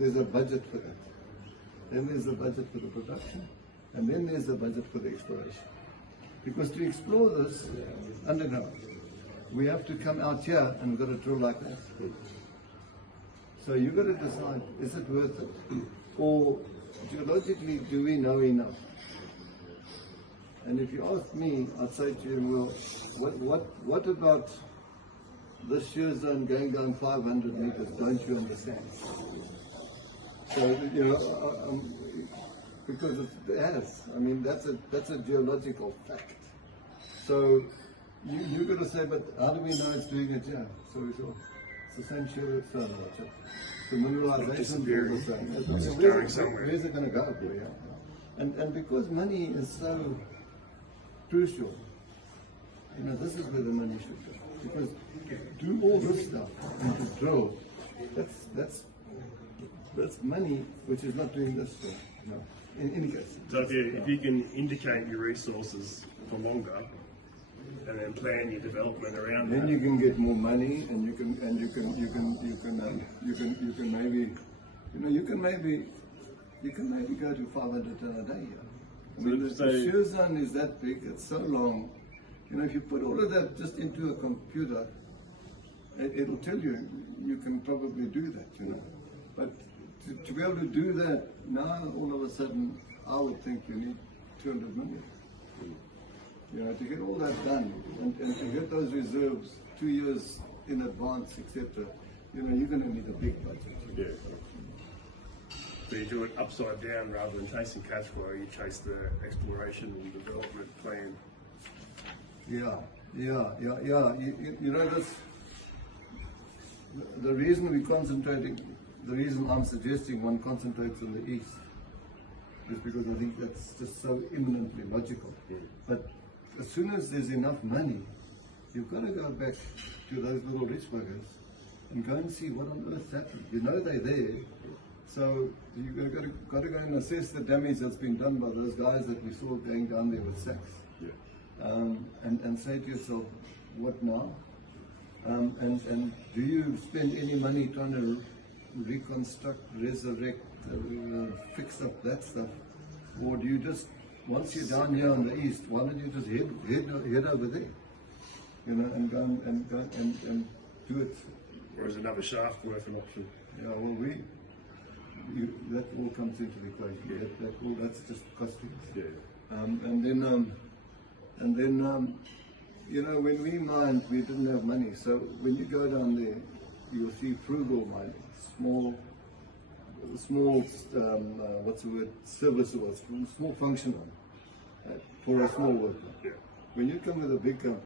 there's a budget for that. Then there's a budget for the production, and then there's a budget for the exploration. Because to explore this underground, we have to come out here and we've got to drill like that. So you've got to decide, is it worth it? Or geologically, do we know enough? And if you ask me, I'd say to you, well, what about this shear zone going down 500 meters? Don't you understand? So, you know, because it has. I mean, that's a geological fact. So you've got to say, but how do we know it's doing it here? So we thought, it's the same shear zone, watch it. The mineralisation is the same. Where's it going to go? Yeah. And because money is so crucial, you know, this is where the money should go. Because to do all this stuff and to drill, that's money which is not doing this stuff. No. In any case. So if you can indicate your resources for longer, and then plan your development around then that, you can get more money, and you can maybe go to 500 ton a day. I mean, the shear zone is that big, it's so long. You know, if you put all of that just into a computer, it'll tell you you can probably do that, you know. But to be able to do that now, all of a sudden, I would think you need 200 million. You know, to get all that done and to get those reserves 2 years in advance, etc. You know, you're going to need a big budget. Yeah. So you do it upside down rather than chasing cash flow. You chase the exploration and development plan. Yeah. You know, that's the reason we're concentrating. The reason I'm suggesting one concentrates on the east is because I think that's just so eminently logical. But as soon as there's enough money, you've got to go back to those little rich buggers and go and see what on earth's happened. You know they're there, so you've got to go and assess the damage that's been done by those guys that we saw going down there with sacks. And say to yourself, what now? And do you spend any money trying to reconstruct, resurrect, fix up that stuff, or do you just, once you're down here on the east, why don't you just head over there, you know, and go and do it? Or is another shaft worth an option? Yeah, well, that all comes into the equation. Yeah. That's just costing. Yeah. And then you know, when we mined, we didn't have money. So when you go down there, you'll see frugal mining, small, what's the word, service or small functional for a small worker. Yeah. When you come with a big company,